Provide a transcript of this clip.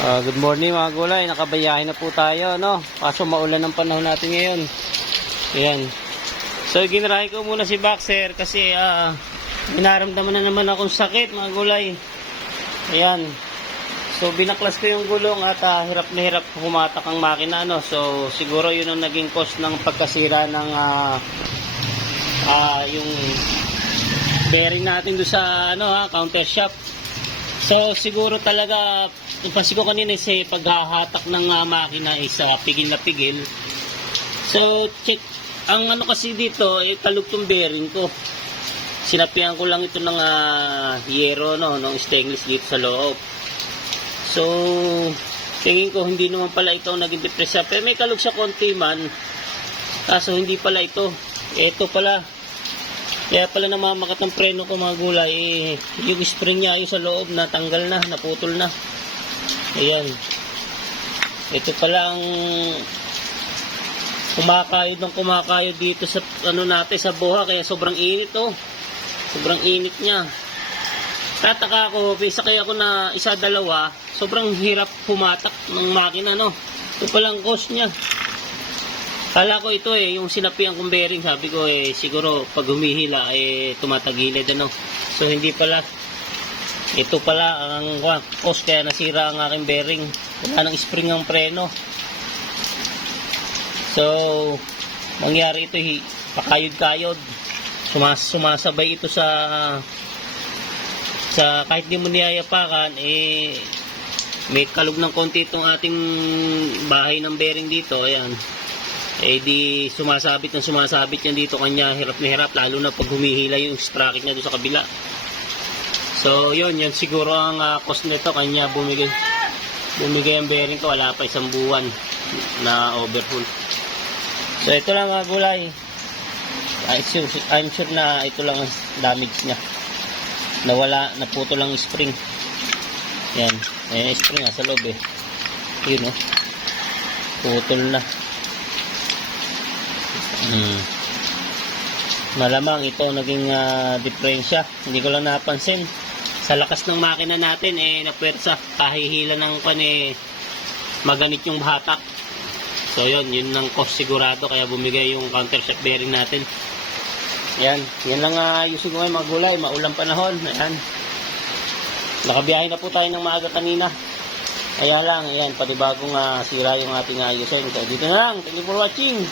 Good morning mga gulay, nakabayahin na po tayo, no? Kaso maulan ang panahon natin ngayon. Ayan. So ginarahe ko muna si Boxer kasi binaramdaman na naman akong sakit mga gulay. Ayan. So binaklas ko yung gulong at hirap na hirap humatak ang makina, no? So siguro yun ang naging cause ng pagkasira ng yung bearing natin do sa counter shop. So siguro talaga pansin ko kanina si paghahatak ng makina is pigil na pigil. So check ang kasi dito kalugtong bearing ko. Sinapian ko lang ito ng yero ng stainless dito sa loob. So tingin ko hindi naman pala ito naging depresa, pero may kalug sa konti man. Kaso hindi pala ito. Ito pala. Kaya pala namamakat ng preno ko mga gulay, yung spring niya yung sa loob natanggal na, naputol na. Ayan. Ito pala ang kumakayod dito sa natin sa buha, kaya sobrang init Sobrang init niya. Tataka ako, pisa kaya ako na isa-dalawa, sobrang hirap pumatak ng makina, no. Ito pala ang cause niya. Kala ko ito yung sinapian kong bearing, sabi ko siguro pag humihila tumatagilid So hindi pala. Ito pala ang cause kaya nasira ang aking bearing. Wala nang spring ang preno. So nangyari ito pakayod-kayod. Sumasabay ito sa kahit di mo niyayapakan may kalug ng konti itong ating bahay ng bearing dito. Ayan. Di sumasabit yan dito kanya, hirap na hirap lalo na pag humihila yung sprocket niya doon sa kabila. So yun siguro ang cost nito, kanya bumigay ang bearing ko, wala pa isang buwan na overhaul. So ito lang mga gulay, I'm sure na ito lang ang damage niya, naputo lang spring. Yan spring sa loob yun putol na. Malamang ito naging diferensya, hindi ko lang napansin sa lakas ng makina natin napwersa, kahihila ng maganit yung hatak. So yun ang cause sigurado kaya bumigay yung counter shaft bearing natin. Yan lang ayusin ko ngayon mga gulay, maulang panahon. Ayan, nakabiyahe na po tayo ng maaga kanina, kaya lang panibagong sira yung ating ayusin. So dito na lang, thank you for watching.